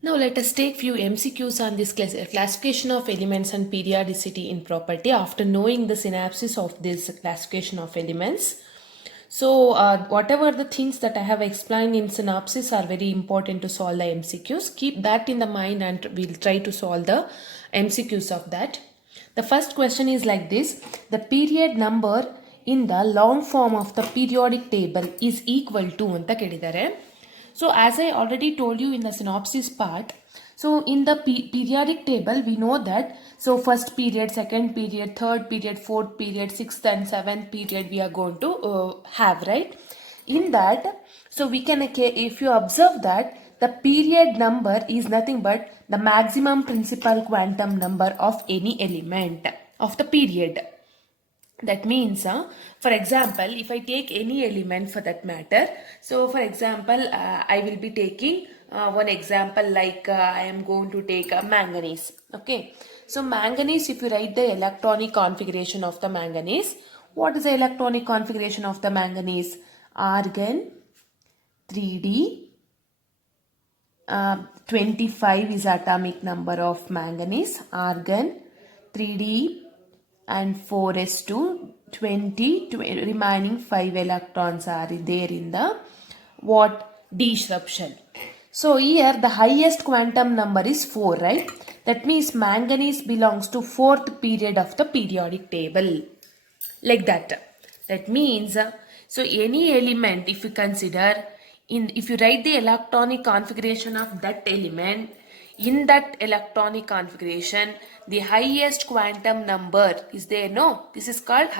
Now let us take few MCQs on this classification of elements and periodicity in property after knowing the synopsis of this classification of elements. So whatever the things that I have explained in synopsis are very important to solve the MCQs. Keep that in the mind and we'll try to solve the MCQs of that. The first question is like this. The period number in the long form of the periodic table is equal to ಅಂತ ಕೇಳಿದ್ದಾರೆ. So as I already told you in the synopsis part, so in the periodic table we know that so first period, second period, third period, fourth period, sixth and seventh period we are going to have, right? In that, so we can, if you observe that the period number is nothing but the maximum principal quantum number of any element of the period. That means, for example, if I take any element for that matter, so for example, I will be taking one example like I am going to take manganese. Okay, so manganese, if you write the electronic configuration of the manganese, what is the electronic configuration of the manganese? Argon 3D, 25 is atomic number of manganese, argon 3D and 4s2 20, remaining 5 electrons are there in the what d shell. So here the highest quantum number is 4, right? That means manganese belongs to 4th period of the periodic table, like that. That means so any element, if you consider if you write the electronic configuration of that element, in that electronic configuration the highest quantum number is there. No, this is called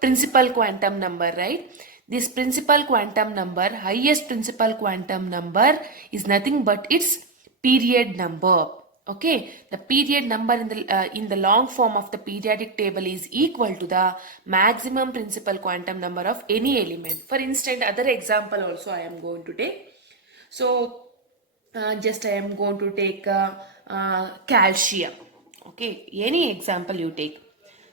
principal quantum number, right? This principal quantum number, highest principal quantum number is nothing but its period number. Okay, the period number in the long form of the periodic table is equal to the maximum principal quantum number of any element. For instance, other example also I am going to take. So just I am going to take calcium. Okay, any example you take.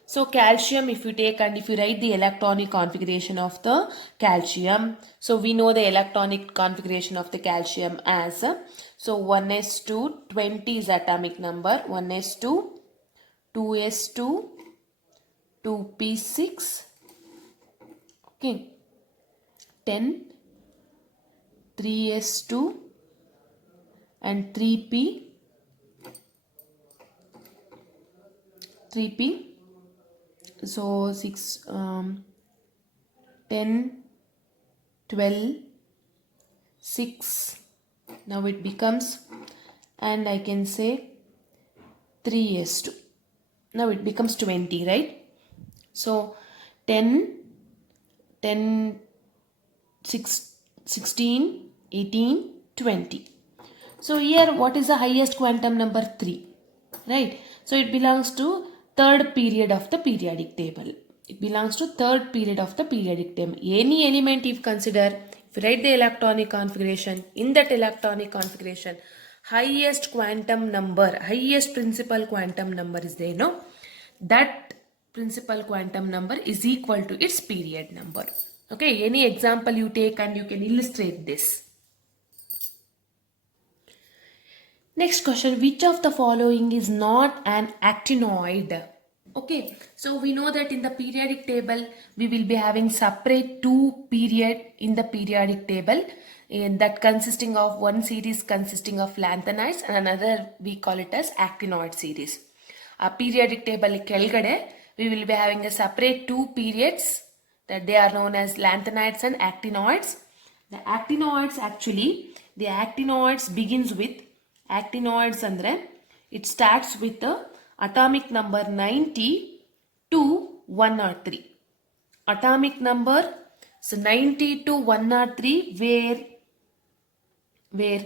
So calcium, if you take and if you write the electronic configuration of the calcium, so we know the electronic configuration of the calcium as so 1s2 20 is atomic number, 1s2 2s2 2p6, okay, 10 3s2 and 3p 3p, so 6 10 12 6, now it becomes, and I can say 3s2, now it becomes 20, right? So 10 10 6 16 18 20. So here what is the highest quantum number? 3, right? So it belongs to third period of the periodic table. It belongs to third period of the periodic table. Any element if consider, if you write the electronic configuration, in that electronic configuration highest quantum number, highest principal quantum number is there, no? That principal quantum number is equal to its period number. Okay, any example you take and you can illustrate this. Next question, which of the following is not an actinoid? Okay, so we know that in the periodic table we will be having separate 2 period in the periodic table, and that consisting of one series consisting of lanthanides and another we call it as actinoid series. A periodic table ಕೆಳಗಡೆ we will be having a separate 2 periods that they are known as lanthanides and actinoids. The actinoids actually, the actinoids begins with actinoids andre it starts with the atomic number 90 to 103. Atomic number, so 90 to 103 where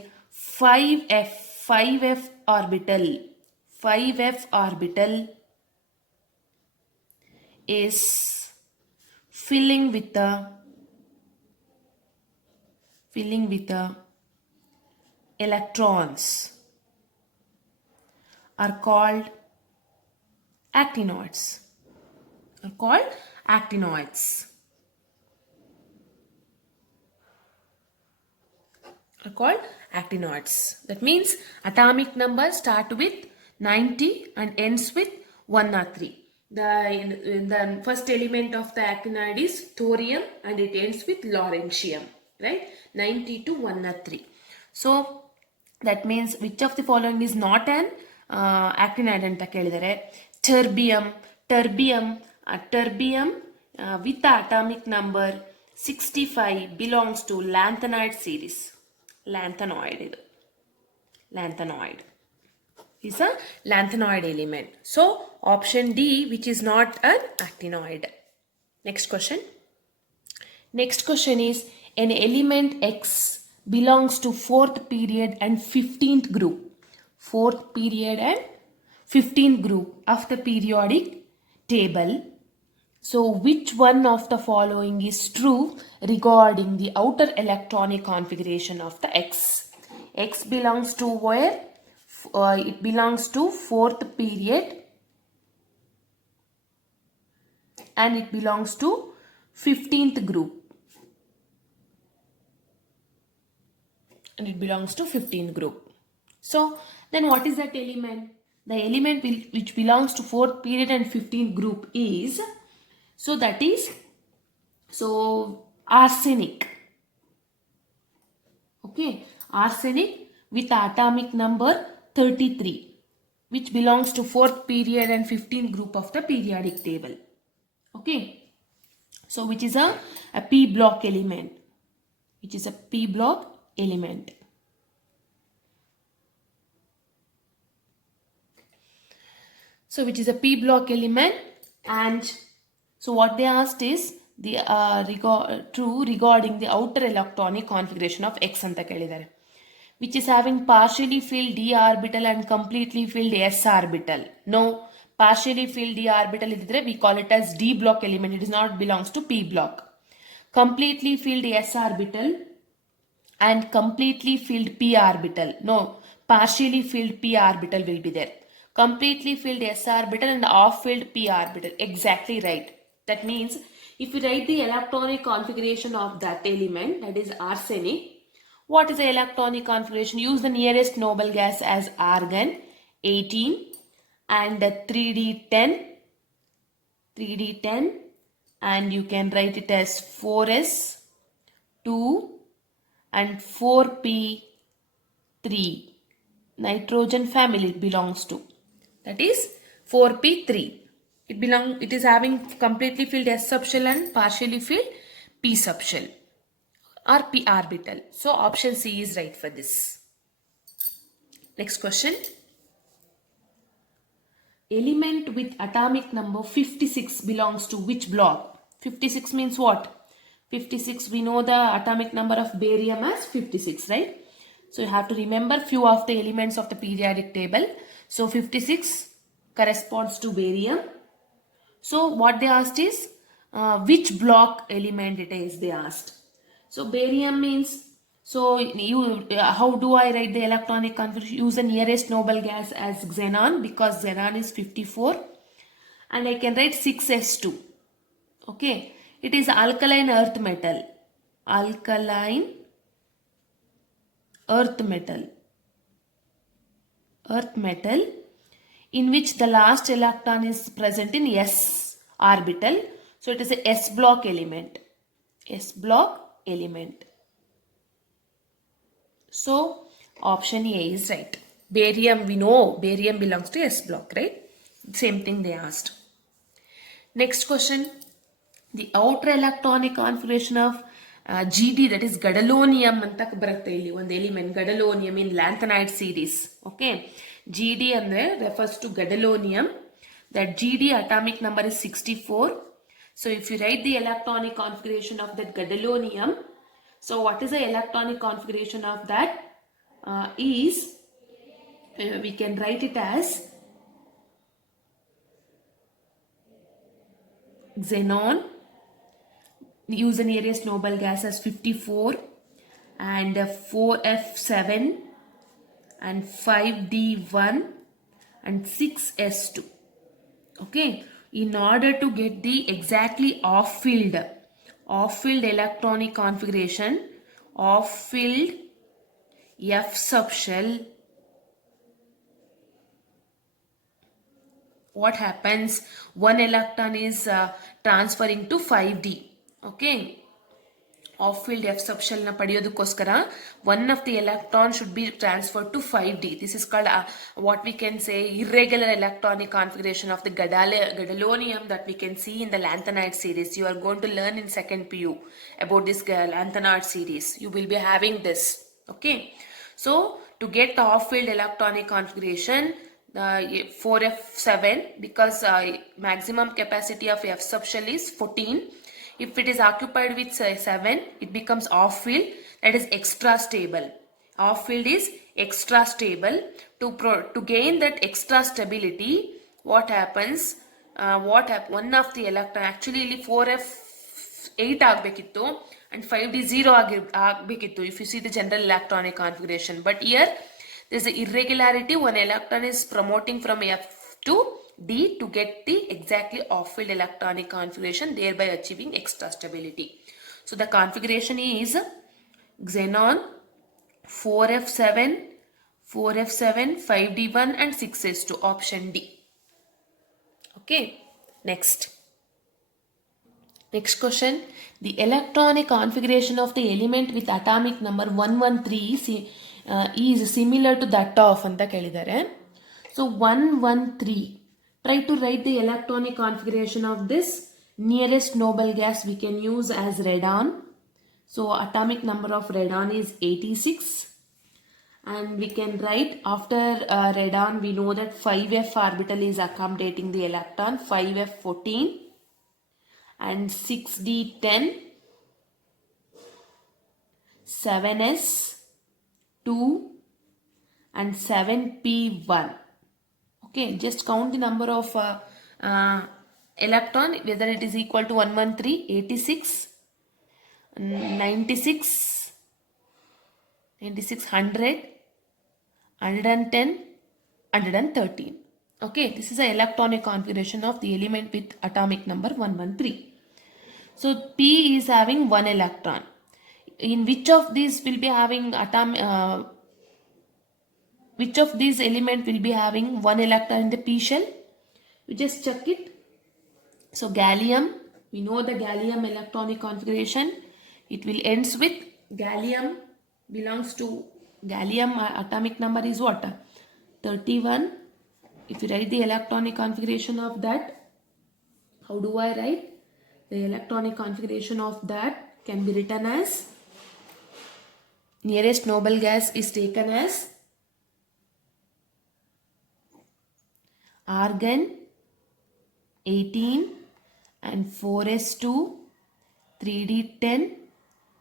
5f orbital 5f orbital is filling with the electrons are called actinoids. Are called actinoids. Are called actinoids. That means atomic number start with 90 and ends with 103. The first element of the actinoid is thorium and it ends with lawrencium, right? 90 to 103. So that means which of the following is not an actinide anta kelidare. Terbium with the atomic number 65 belongs to lanthanoid series. Lanthanoid is a lanthanoid element. So option D, which is not an actinoid. Next question is an element X belongs to 4th period and 15th group. 4th period and 15th group of the periodic table. So which one of the following is true regarding the outer electronic configuration of the X? X belongs to where? It belongs to 4th period and it belongs to 15th group. And it belongs to 15th group. So then what is that element? The element which belongs to 4th period and 15th group is, so that is, arsenic. Okay, arsenic with atomic number 33, which belongs to 4th period and 15th group of the periodic table. Okay, so which is a P block element. Which is a P block element. So which is a P block element, and so what they asked is the true regarding the outer electronic configuration of X anta kelidare, which is having partially filled d orbital and completely filled s orbital. No, partially filled d orbital ididre we call it as D block element. It is not belongs to P block. Completely filled s orbital and completely filled p orbital. No, partially filled p orbital will be there. Completely filled s orbital and off filled p orbital. Exactly right. That means if you write the electronic configuration of that element, that is arsenic, what is the electronic configuration? Use the nearest noble gas as argon 18 and 3d10, and you can write it as 4s 2 and 4p3. Nitrogen family it belongs to. That is 4p3. It is having completely filled s subshell and partially filled p subshell or p orbital. So option C is right for this. Next question. Element with atomic number 56 belongs to which block? 56 means what? 56, we know the atomic number of barium as 56, right? So you have to remember few of the elements of the periodic table. So 56 corresponds to barium. So what they asked is which block element it is, they asked. So barium means, so how do I write the electronic configuration? Use the nearest noble gas as xenon, because xenon is 54, and I can write 6s2. Okay, it is alkaline earth metal. Alkaline earth metal in which the last electron is present in s orbital. So it is a s block element. So option A is right. Barium, we know barium belongs to s block, right? Same thing they asked. Next question. The outer electronic configuration of GD, that is gadolinium anta barutte illi one element, gadolinium in lanthanide series. Okay, GD andre refers to gadolinium. That GD atomic number is 64. So if you write the electronic configuration of that gadolinium, so what is the electronic configuration of that? We can write it as xenon. Use the nearest noble gas as 54 and 4f7 and 5d1 and 6s2. Okay, in order to get the exactly off-filled electronic configuration, off-filled F subshell, what happens? One electron is transferring to 5d. Okay. Off field F subshell na padiyodukkoskara one of the electron should be transferred to 5d. This is called what we can say irregular electronic configuration of the gadolinium that we can see in the lanthanide series. You are going to learn in second PU about this lanthanide series. You will be having this. Okay. So to get the off field electronic configuration, 4f7, because maximum capacity of F subshell is 14. If it is occupied with 7, it becomes off field, that is extra stable. Off field is extra stable. To gain that extra stability, what happens? One of the electron, actually ಇಲ್ಲಿ 4f8 ಆಗಬೇಕಿತ್ತು and 5d 0 ಆಗಬೇಕಿತ್ತು if you see the general electronic configuration. But here there is an irregularity. One electron is promoting from F to D to get the exactly off-field electronic configuration, thereby achieving extra stability. So the configuration is xenon 4f7, 4f7, 5d1 and 6s2, option D. Okay, next question. The electronic configuration of the element with atomic number 113 is similar to that of anta kelidare. So 113, try to write the electronic configuration of this nearest noble gas we can use as radon. So atomic number of radon is 86, and we can write after radon we know that 5f orbital is accommodating the electron, 5f14 and 6d10, 7s2 and 7p1. Okay, just count the number of electron, whether it is equal to 113, 86, 96, 100, 110, 113. Okay, this is the electronic configuration of the element with atomic number 113. So P is having one electron. In which of these will be having which of these element will be having one electron in the p shell? You just check it. So gallium, we know the gallium electronic configuration. It will ends with gallium belongs to gallium atomic number is what? 31. If you write the electronic configuration of that, how do I write? The electronic configuration of that can be written as nearest noble gas is taken as argon 18 and 4s2, 3d10,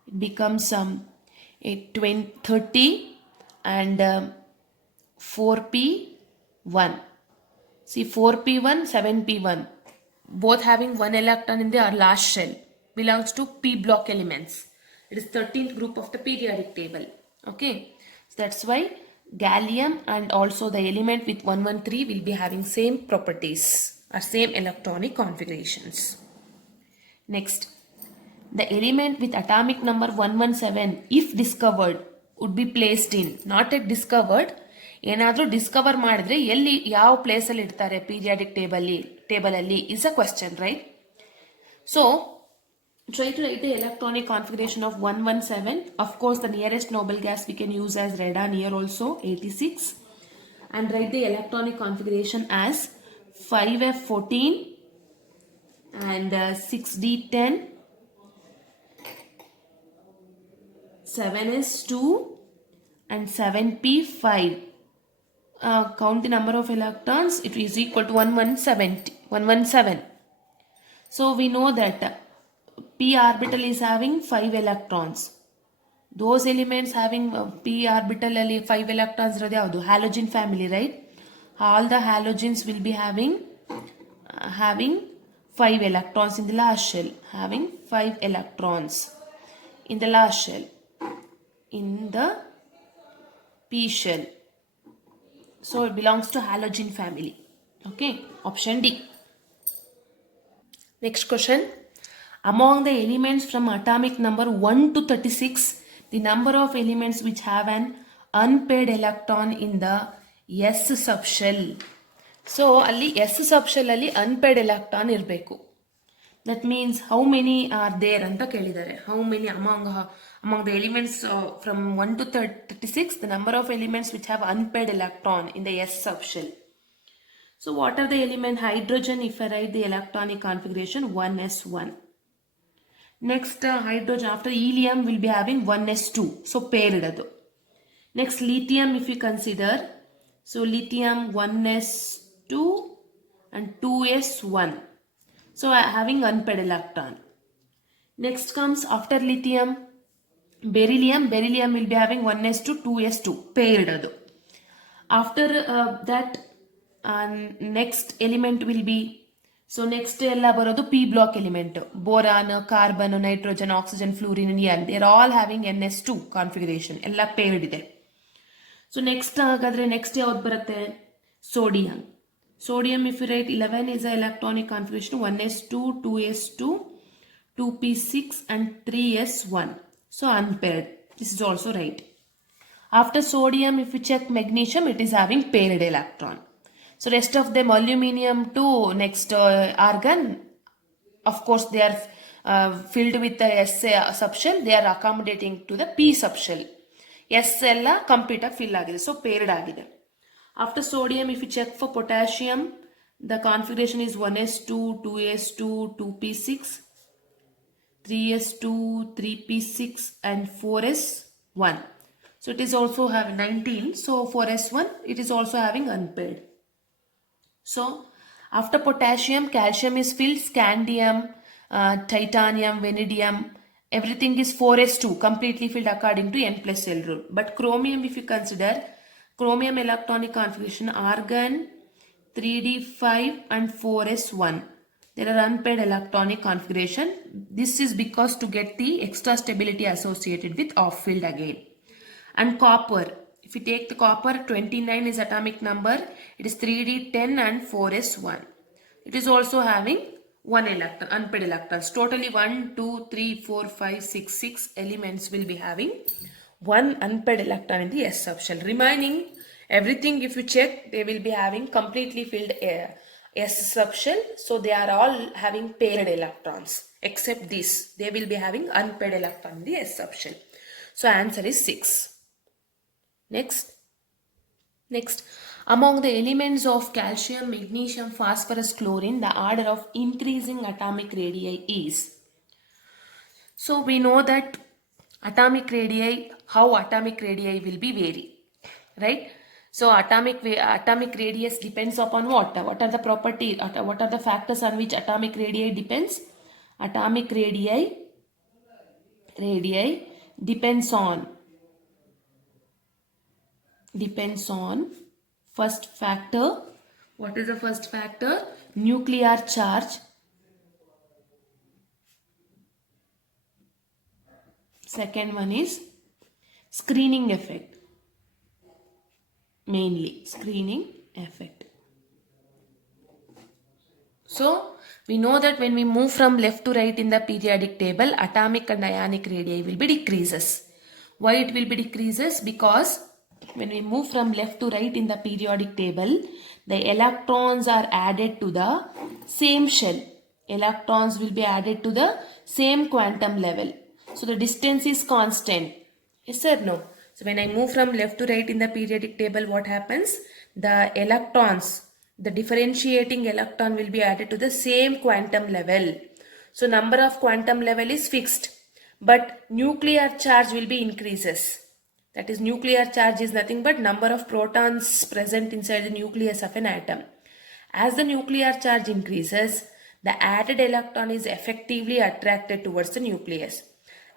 it becomes 30 and 4p1. See 4p1, 7p1, both having one electron in their last shell, belongs to p block elements. It is 13th group of the periodic table. Okay, so that's why gallium and also the element with 113 will be having same properties or same electronic configurations. Next, the element with atomic number 117, if discovered, would be placed in, not yet discovered, ಏನಾದರೂ Discover ಮಾಡಿದ್ರೆ ಎಲ್ಲಿ ಯಾವ ಪ್ಲೇಸಲ್ಲಿ ಇಡ್ತಾರೆ periodic ಟೇಬಲಲ್ಲಿ is a question, right? So try to write the electronic configuration of 117. Of course, the nearest noble gas we can use as radon here also, 86. And write the electronic configuration as 5f14 and 6d10, 7s2 and 7p5. Count the number of electrons, it is equal to 117. So we know that p orbital is having 5 electrons. Those elements having p orbital 5 electrons are the halogen family, right? All the halogens will be having 5 electrons in the last shell, having 5 electrons in the last shell, in the p shell. So it belongs to halogen family. Okay, option D. Next question. Among the elements from atomic number 1 to 36, the number of elements which have an unpaired electron in the S subshell. So ಅಲ್ಲಿ S subshell ಅಲ್ಲಿ unpaired electron ಇರಬೇಕು. That means how many are there ಅಂತ ಕೇಳಿದ್ದಾರೆ. How many among the elements from 1 to 36, the number of elements which have unpaired electron in the S subshell. So what are the element? Hydrogen, if I write the electronic configuration 1s1. Next hydrogen, after helium will be having 1s2, so paired adu. Next lithium, if you consider, so lithium 1s2 and 2s1, so having unpaired electron. Next comes after lithium beryllium will be having 1s2 2s2 paired adu. After that next element will be, so next ಎಲ್ಲ ಬರೋದು p block element, boron, carbon, nitrogen, oxygen, fluorine, neon, they are all having ns2 configuration, ಎಲ್ಲ paired ಇದೆ. So next ಹಾಗಾದ್ರೆ next ಯಾವ್ದು ಬರುತ್ತೆ? sodium. Sodium, if you write 11 is a electronic configuration 1s2 2s2 2p6 and 3s1, so unpaired. This is also right. After sodium, if you check magnesium, it is having paired electron. So rest of them, aluminium to next argon, of course they are filled with the S subshell, they are accommodating to the P subshell. S ಎಲ್ಲ complete fill ಆಗಿದೆ, so paired ಆಗಿದೆ. After sodium, if you check for potassium, the configuration is 1s2 2s2 2p6 3s2 3p6 and 4s1. So it is also having 19. So for S1, it is also having unpaired. So after potassium, calcium is filled, scandium, titanium, vanadium, everything is 4s2, completely filled according to n plus L rule. But chromium, if you consider, chromium electronic configuration, argon 3d5 and 4s1. There are unpaired electronic configuration. This is because to get the extra stability associated with off field again. And copper, if you take the copper, 29 is atomic number, it is 3d10 and 4s1. It is also having one electron, unpaired electrons. Totally 1 2 3 4 5 6 6 elements will be having one unpaired electron in the S subshell. Remaining everything, if you check, they will be having completely filled S subshell, so they are all having paired electrons. Except this, they will be having unpaired electron in the S subshell. So answer is 6. Next, among the elements of calcium, magnesium, phosphorus, chlorine, the order of increasing atomic radii is. So we know that atomic radii, how atomic radii will be vary, right? So atomic radius depends upon what? What are the properties? What are the factors on which atomic radii depends? Atomic radii depends on first factor. What is the first factor? Nuclear charge. Second one is screening effect. Mainly screening effect. So we know that when we move from left to right in the periodic table, atomic and ionic radii will be decreases. Why it will be decreases? Because when we move from left to right in the periodic table, the electrons are added to the same shell. Electrons will be added to the same quantum level. So the distance is constant. Yes or no? So when I move from left to right in the periodic table, what happens? The electrons, the differentiating electron will be added to the same quantum level. So number of quantum level is fixed, but nuclear charge will be increases. That is, nuclear charge is nothing but number of protons present inside the nucleus of an atom. As the nuclear charge increases, the added electron is effectively attracted towards the nucleus.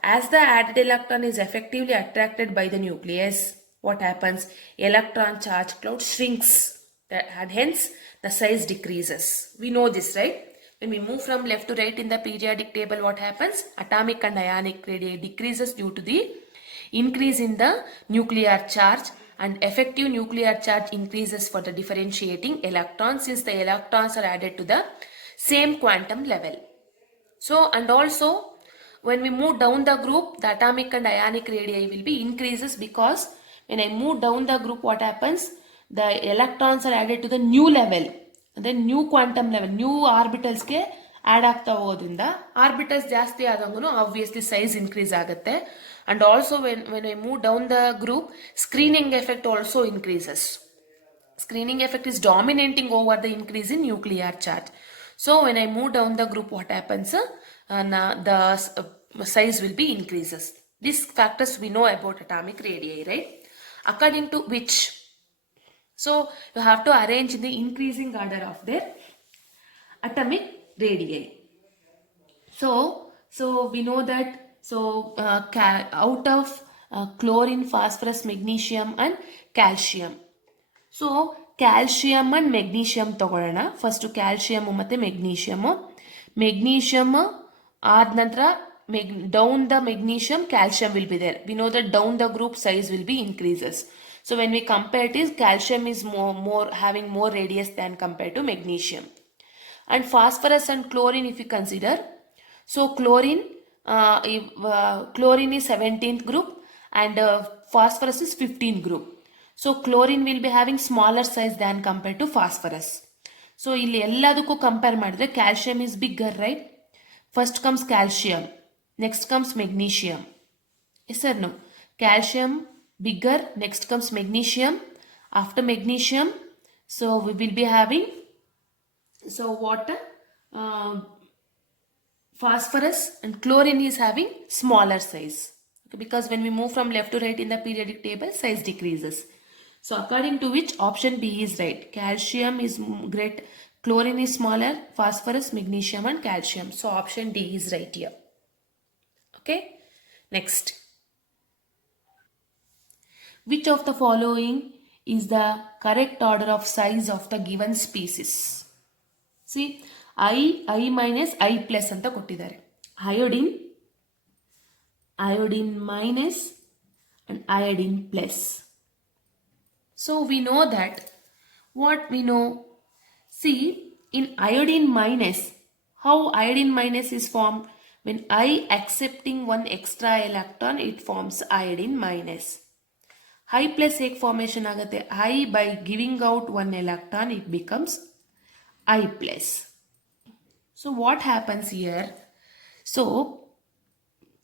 As the added electron is effectively attracted by the nucleus, what happens? Electron charge cloud shrinks, and hence the size decreases. We know this, right? When we move from left to right in the periodic table, what happens? Atomic and ionic radii decreases due to the increase in the nuclear charge, and effective nuclear charge increases for the differentiating electrons, since the electrons are added to the same quantum level. So, and also when we move down the group, the atomic and ionic radii will be increases, because when I move down the group, what happens? The electrons are added to the new level, ಅಂದ್ರೆ new quantum level, new ಆರ್ಬಿಟಲ್ಸ್ಗೆ add ಆಗ್ತಾ ಹೋಗೋದ್ರಿಂದ orbitals ಜಾಸ್ತಿ ಆದಂಗೂ obviously size increase ಆಗುತ್ತೆ. And also when I move down the group, screening effect also increases. Screening effect is dominating over the increase in nuclear charge. So when I move down the group, what happens? The size will be increases. These factors we know about atomic radii, right? According to which, so you have to arrange in the increasing order of their atomic radii. So we know that, so out of chlorine, phosphorus, magnesium and calcium. So calcium and magnesium ತಗೊಳ್ಳೋಣ. First calcium ಮತ್ತು magnesium ಆದ ನಂತರ down the magnesium, calcium will be there. We know that down the group size will be increases. So when we compare it is calcium is having more radius than compared to magnesium. And phosphorus and chlorine, if you consider, so chlorine is 17th group and phosphorus is 15th group. So chlorine will be having smaller size than compared to phosphorus. So ಇಲ್ಲಿ ಎಲ್ಲದಕ್ಕೂ compare ಮಾಡಿದ್ರೆ calcium is bigger, right? First comes calcium, next comes magnesium. Yes or no? Calcium bigger, next comes magnesium. After magnesium, so we will be having, so water, phosphorus, and chlorine is having smaller size. Okay, because when we move from left to right in the periodic table, size decreases. So according to which option B is right. Calcium is great, chlorine is smaller, phosphorus, magnesium and calcium. So option D is right here. Okay. Next. Which of the following is the correct order of size of the given species? See, I minus I plus anta kottidare. Iodine minus and iodine plus. So we know that, what we know, see, in iodine minus, how iodine minus is formed? When I accepting one extra electron, it forms iodine minus. I plus ek formation agate. I by giving out one electron, it becomes I plus. So what happens here? So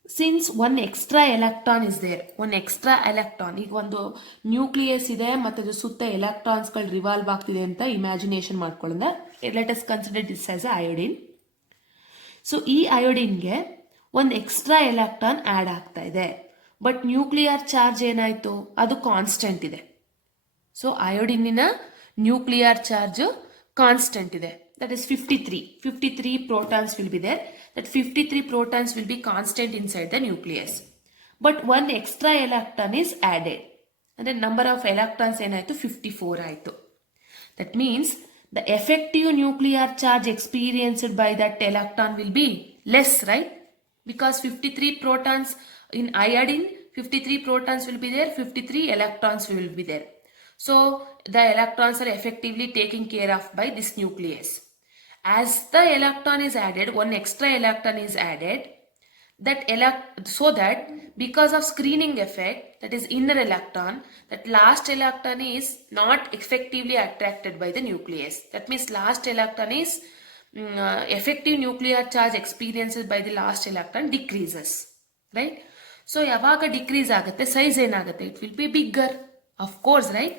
since one extra electron is there, one extra electron, ಈಗ ಒಂದು nucleus ಇದೆ ಮತ್ತು ಅದು ಸುತ್ತ ಎಲೆಕ್ಟ್ರಾನ್ಸ್ಗಳು revolve ಆಗ್ತಿದೆ ಅಂತ imagination ಮಾಡ್ಕೊಳ್ಳೋಣ. Let us consider this as iodine. So ಈ ಅಯೋಡಿನ್ಗೆ ಒಂದು ಎಕ್ಸ್ಟ್ರಾ ಎಲೆಕ್ಟ್ರಾನ್ ಆ್ಯಡ್ ಆಗ್ತಾ ಇದೆ, ಬಟ್ ನ್ಯೂಕ್ಲಿಯರ್ ಚಾರ್ಜ್ ಏನಾಯಿತು, ಅದು ಕಾನ್ಸ್ಟೆಂಟ್ ಇದೆ. ಸೊ ಅಯೋಡಿನಿನ ನ್ಯೂಕ್ಲಿಯರ್ ಚಾರ್ಜ್ ಕಾನ್ಸ್ಟೆಂಟ್ ಇದೆ. That is 53. 53 protons will be there. That 53 protons will be constant inside the nucleus. But one extra electron is added. And the number of electrons ಏನಾಯಿತು 54 ಆಯಿತು. That means the effective nuclear charge experienced by that electron will be less, right? Because 53 protons in iodine, 53 protons will be there, 53 electrons will be there. So the electrons are effectively taken care of by this nucleus. As the electron is added, one extra electron is added, so that because of screening effect, that is inner electron, that last electron is not effectively attracted by the nucleus. That means last electron is effective nuclear charge experienced by the last electron decreases, right? So ಯಾವಾಗ decrease ಆಗುತ್ತೆ, size ಏನಾಗುತ್ತೆ, it will be bigger, of course, right?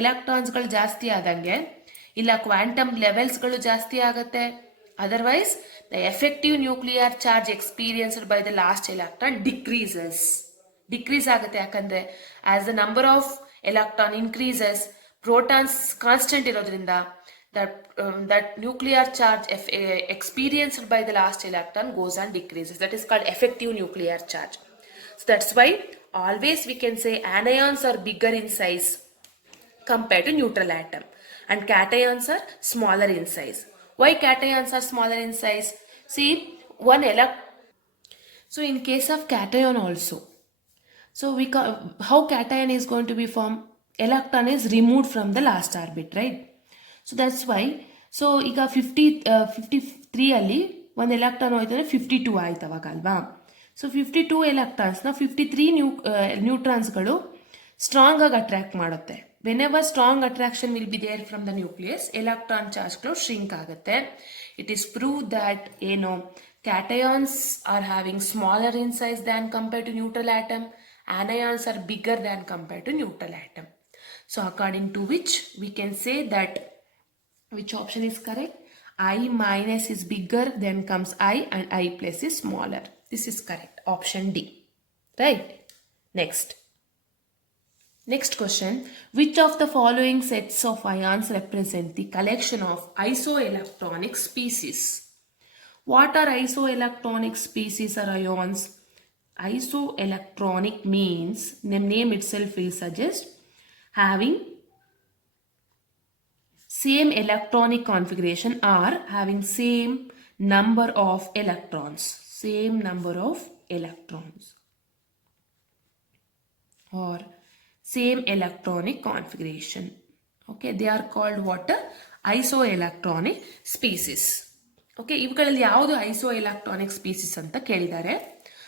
ಎಲೆಕ್ಟ್ರಾನ್ಸ್ಗಳು ಜಾಸ್ತಿ ಆದಂಗೆ ಇಲ್ಲ quantum ಲೆವೆಲ್ಸ್ಗಳು ಜಾಸ್ತಿ ಆಗುತ್ತೆ. Otherwise the effective nuclear charge experienced by the last electron decrease ಆಗುತ್ತೆ. ಯಾಕಂದ್ರೆ as the number of electron increases, protons constant ಇರೋದ್ರಿಂದ that nuclear charge experienced by the last electron goes on decreases. That is called effective nuclear charge. So that's why always we can say anions are bigger in size compared to neutral atom, and cations are smaller in size. Why cations are smaller in size? See, so in case of cation also, so how cation is going to be formed? Electron is removed from the last orbit, right? So that's why, so ಈಗ 53 ಅಲ್ಲಿ ಒಂದು electron ಹೋಯ್ತು ಅಂದರೆ 52 ಆಯ್ತು ಅವಾಗ ಅಲ್ವಾ. So 52 ಎಲೆಕ್ಟ್ರಾನ್ಸ್ನ 53 ನ್ಯೂಟ್ರಾನ್ಸ್ಗಳು ಸ್ಟ್ರಾಂಗ್ ಆಗಿ ಅಟ್ರಾಕ್ಟ್ ಮಾಡುತ್ತೆ. Whenever strong attraction will be there from the nucleus, electron charge cloud shrink ಆಗುತ್ತೆ. ಇಟ್ ಈಸ್ ಪ್ರೂವ್ ದಟ್ ಏನು cations are having smaller in size than compared to neutral atom, anions are bigger than compared to neutral atom. So according to which we can say that which option is correct? I minus is bigger, then comes I, and I plus is smaller. This is correct. Option D. Right? Next question. Which of the following sets of ions represent the collection of isoelectronic species? What are isoelectronic species or ions? Isoelectronic means, the name itself will suggest, having same electronic configuration or having same number of electrons. Same number of electrons. Or same electronic configuration. Okay, they are called what? Isoelectronic species. Okay, ಇವುಗಳಲ್ಲಿ ಯಾವುದು isoelectronic species ಅಂತ ಕೇಳಿದ್ದಾರೆ.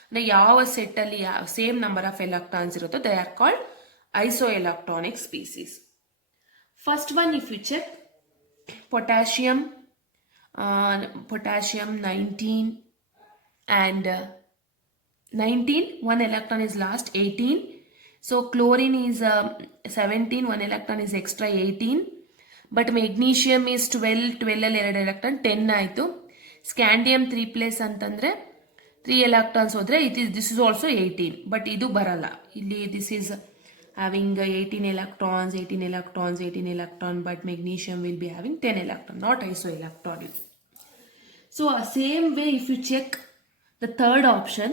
ಅಂದರೆ ಯಾವ ಸೆಟ್ಟಲ್ಲಿ same number of electrons ಇರುತ್ತೋ they are called isoelectronic species. First one, if you check potassium 19 and 19, one electron is lost, 18. So chlorine is 17, one electron is extra, 18. But magnesium is 12 ಅಲ್ಲಿ 2 electron 10 ಆಯಿತು. Scandium 3+ ಅಂತಂದರೆ 3 electrons ಹೋದರೆ this is also 18, but ಇದು ಬರಲ್ಲ ಇಲ್ಲಿ. this is having 18 electrons, 18 electrons, 18 electron, but magnesium will be having 10 electron, not isoelectronic. So same way if you check the third option,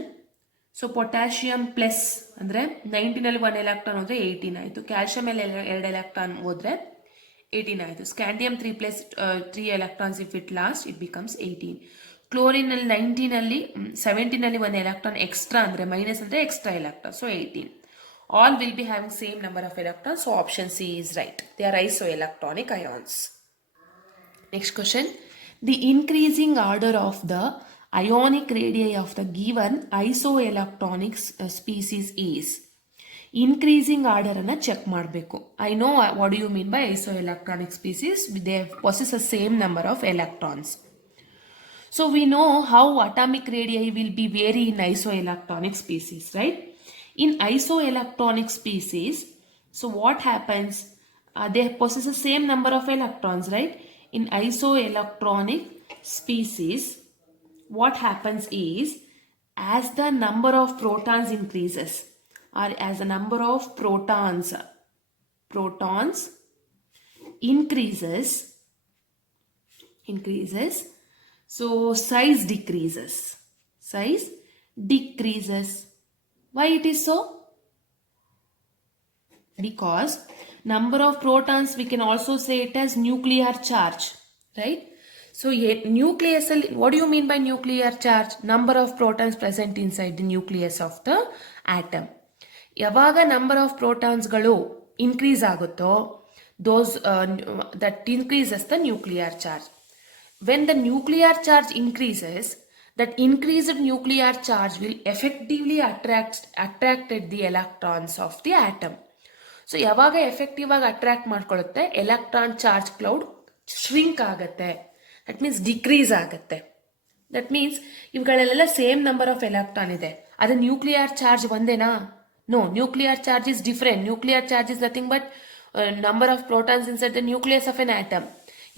so potassium plus ಅಂದರೆ 19 ಅಲ್ಲಿ 1 electron ಹೋದರೆ 18 ಆಯಿತು. Calcium ಅಲ್ಲಿ 2 electron ಹೋದರೆ 18 ಆಯಿತು. Scandium 3+ 3 electrons if it lasts, it becomes 18. Chlorine ಅಲ್ಲಿ 19 ಅಲ್ಲಿ 17 ಅಲ್ಲಿ 1 electron ಎಕ್ಸ್ಟ್ರಾ ಅಂದರೆ ಮೈನಸ್ ಅಂದರೆ extra electron, so 18. All will be having same number of electrons, so option C is right. They are isoelectronic ions. Next question. The increasing order of the ionic radii of the given isoelectronic species is. Increasing order ಅನ್ನು check ಮಾಡಬೇಕು. I know what do you mean by isoelectronic species. They possess the same number of electrons. So we know how atomic radii will be vary in isoelectronic species, right? In isoelectronic species, so what happens? They possess the same number of electrons, right? In isoelectronic species, what happens is, as the number of protons increases, or as the number of protons increases, so size decreases. Why it is so? Because number of protons, we can also say it as nuclear charge, right? So nucleus, what do you mean by nuclear charge? Number of protons present inside the nucleus of the atom. ಯಾವಾಗ number of ಪ್ರೋಟಾನ್ಸ್ಗಳು increase ಆಗುತ್ತೋ that increases the nuclear charge. When the nuclear charge increases, that increased nuclear charge will effectively attracted the electrons of the atom. So ಯಾವಾಗ effective ಆಗಿ attract ಮಾಡ್ಕೊಳ್ಳುತ್ತೆ, electron charge cloud shrink ಆಗುತ್ತೆ, that means decrease ಆಗುತ್ತೆ. That means ಇವುಗಳಲ್ಲೆಲ್ಲ same number of electron ಇದೆ, ಅದು nuclear charge ಒಂದೇನಾ? No, nuclear charge is different. Nuclear charge is nothing but number of protons inside the nucleus of an atom.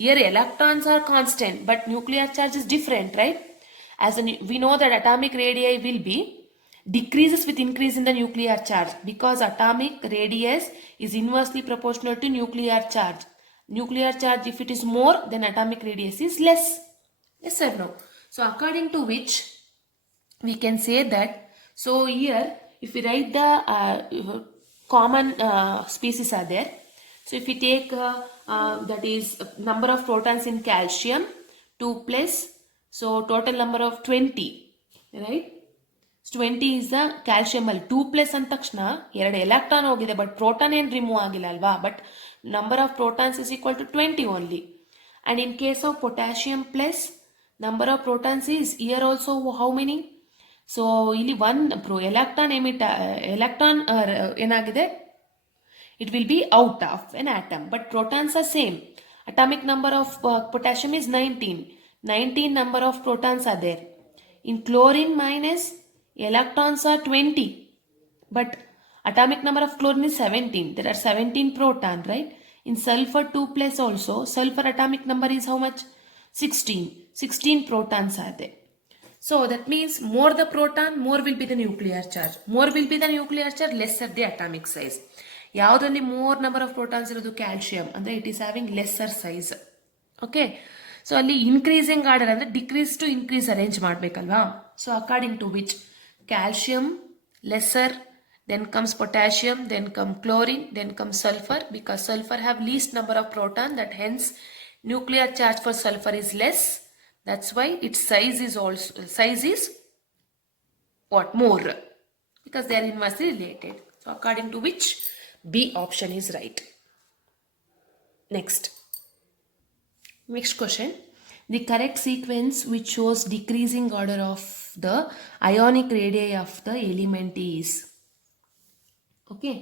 Here electrons are constant, but nuclear charge is different, right? We know that atomic radii will be decreases with increase in the nuclear charge, because atomic radius is inversely proportional to nuclear charge. Nuclear charge, if it is more, then atomic radius is less. Yes or no? So according to which we can say that, so here if we write the common species are there. So if we take that is number of protons in calcium 2+, so total number of 20, right? So 20 is the calcium ಅಲ್ಲಿ 2+ ಅಂದ ತಕ್ಷಣ 2 electron ಹೋಗಿದೆ, but proton ಏನು remove ಆಗಿಲ್ಲ ಅಲ್ವಾ, but number of protons is equal to 20 only. And in case of potassium plus, number of protons is here also how many? So ಇಲ್ಲಿ 1 electron ಏನಾಗಿದೆ, It will be out of an atom, but protons are same. Atomic number of potassium is 19. 19 number of protons are there. In chlorine minus, electrons are 20. But atomic number of chlorine is 17. There are 17 proton, right? In sulfur 2 plus also, sulfur atomic number is how much? 16. 16 protons are there. So that means more the proton, more will be the nuclear charge. More will be the nuclear charge, lesser the atomic size. ಯಾವುದರಲ್ಲಿ more number of protons ಇರೋದು calcium ಅಂದರೆ it is having lesser size. Okay, so ಅಲ್ಲಿ increasing order ಅಂದರೆ decrease to increase arrange ಮಾಡಬೇಕಲ್ವಾ. So according to which calcium lesser, then comes potassium, then come chlorine, then comes sulfur, because sulfur have least number of proton, that hence nuclear charge for sulfur is less. That's why its size is what? More, because they are inversely related. So according to which B option is right. Next question. The correct sequence which shows decreasing order of the ionic radii of the element is. Okay,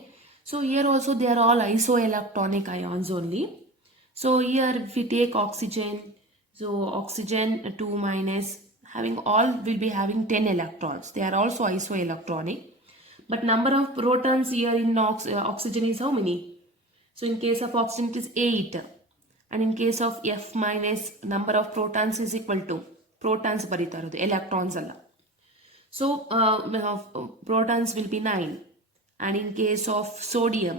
so here also they are all isoelectronic ions only. So here if we take oxygen, so oxygen 2 minus having all will be having 10 electrons. They are also isoelectronic. But number of protons here in oxygen is how many? So in case of oxygen it is 8. And in case of F minus, number of protons is equal to protons barita irodu, electrons alla. So protons will be 9. And in case of sodium,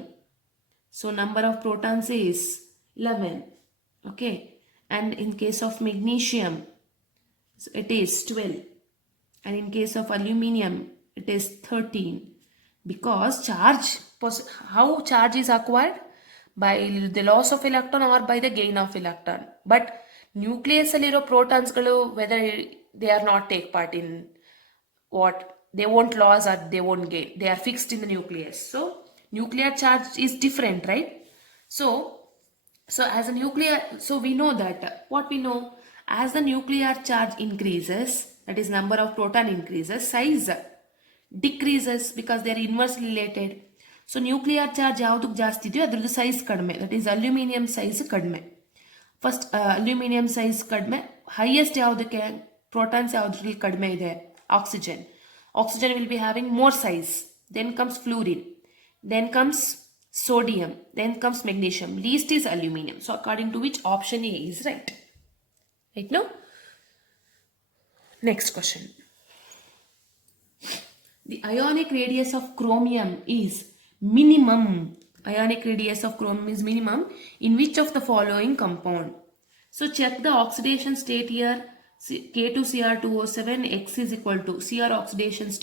so number of protons is 11. Okay, and in case of magnesium, so it is 12. And in case of aluminium, it is 13. Because charge, how charge is acquired? By the loss of electron or by the gain of electron. But nucleus alliro protons galu, whether they are not take part in what, they won't lose or they won't gain, they are fixed in the nucleus. So nuclear charge is different, right? So as a nuclear, so we know that what we know, as the nuclear charge increases, that is number of proton increases, size decreases because they are inversely related. So nuclear charge ಯಾವುದಕ್ಕೆ ಜಾಸ್ತಿ ಇದೆಯೋ ಅದರದ್ದು size ಕಡಿಮೆ, that is aluminium size ಕಡಿಮೆ. First aluminium size ಕಡಿಮೆ. Highest ಯಾವುದಕ್ಕೆ, protons ಯಾವುದ್ರಲ್ಲಿ ಕಡಿಮೆ ಇದೆ? Oxygen. Oxygen will be having more size. Then comes fluorine. Then comes sodium. Then comes magnesium. Least is aluminium. So according to which option A is right. Right now? Next question. The ionic radius of chromium is minimum. Ionic radius of chromium is minimum in which of the following compound? So check the oxidation state here. K2Cr2O7, X is equal to Cr oxidation state.